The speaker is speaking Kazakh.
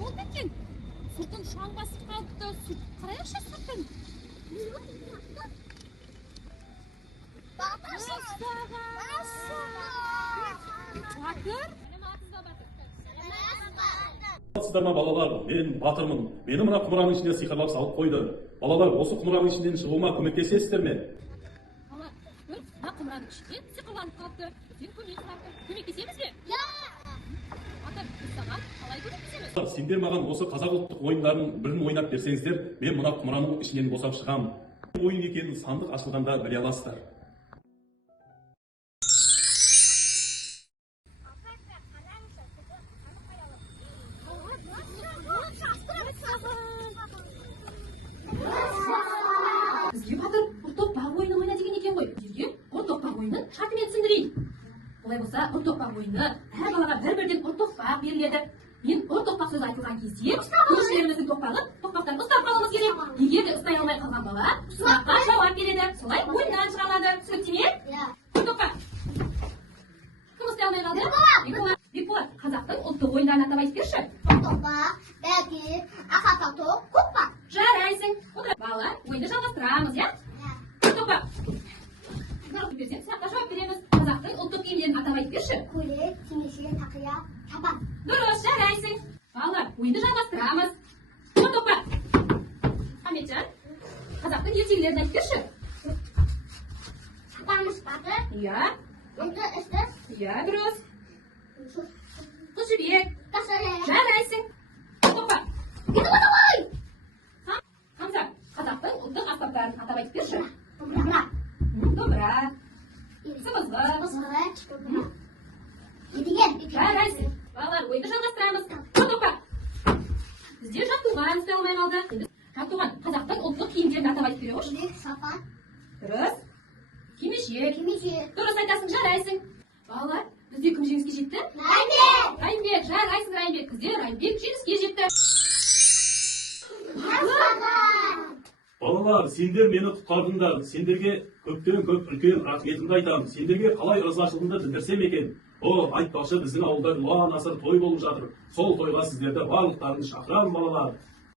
болды екен? Сұртын шаң басып қалыпты. Қарайықшы сұртын. Батыр? Сіздерме балалар, мен батырмын. Мені мына құмыраның ішіне сиқырлап салып қойды. Балалар, осы құмыраның ішінен шығуыма көмектесесіздер ме? Балалар, мына құмыраның ішіне сиқырланып қалыпты. Сен көмектесеміз бе? Батыр, біз саған қалай көмектесеміз? Сендер маған осы қазақ ұлттық ойындарының бірін ойнап берсеңіздер, мен мына құмыраның ішінен босап шығам. Ойын екенін сандық ашылғанда біле аласыздар. Бізге батыр ұр тоқпақ ойынын ойна деген екен ғой. Сізге ұр тоқпақ ойынын шартымен түсіндірейін. Олай болса, ұр тоқпақ ойыны әр балаға бір-бірден ұр тоқпақ беріледі. Мен ұр тоқпақ сөз айтылған кезде көршілеріміздің тоқпақтарын ұстап қалуымыз керек. Егер де ұстай алмай қалған бала сұраққа жауап береді. Солай ойыннан шыға алады. Түсінікті ме? Ұр тоқпақ. Кім ұстай алмай қалды? Бекболат, қазақтың ұлттық ойындарын атап айтып берші. Ұр тоқпақ, бәйге, ақат ату, көкпақ. Жарайсың. Балалар, ойынды жалғастырамыз, я? Ұр тоқпақ. Берсең, сұраққа жауап береміз. Қазақтың ұлттық киімдерін атап айтып берші. Көйлек, кимешек, тақия, табан. Дұрыс, жарайсың. Балалар, ойынды жалғастырамыз. Ұр тоқпақ. Ахметжан, қазақтың ертегілерін айтып берші. Атамыш батыр, Иә, енді істі, иә, дұрыс. Қыз жібек, кашыры. жарайсың. Ұр тоқпақ. Кетіп отыр ғой! Хамза, қазақтың ұлттық аспаптарын атап айтып берші. Домбыра, Домбыра, сыбызғы. сыбызғы, едіген. Жарайсың. Балалар, ойынды жалғастырамыз. Ұр тоқпақ. Бізде жаттуған ұстай алмай қалды. Жаттуған қазақтың ұлттық киімдерін атап айтып бере қойшы. Көйлек, шапан, Дұрыс. Кимешек. кимешек. Дұрыс айтасың, жарайсың. Балалар, бізде кім жеңіске жетті? Райымбек! Райымбек, жарайсың Райымбек. Бізде Райымбек жеңіске жетті. Балалар, сендер мені құтқардыңдар. Сендерге көптен көп үлкен рахметімді айтамын. Сендерге қалай ырзашылығымды білдірсем екен? Айтпақшы, біздің ауылда ұлан асыр той болып жатыр. Сол тойға сіздерді барлықтарыңды шақырамын, балалар.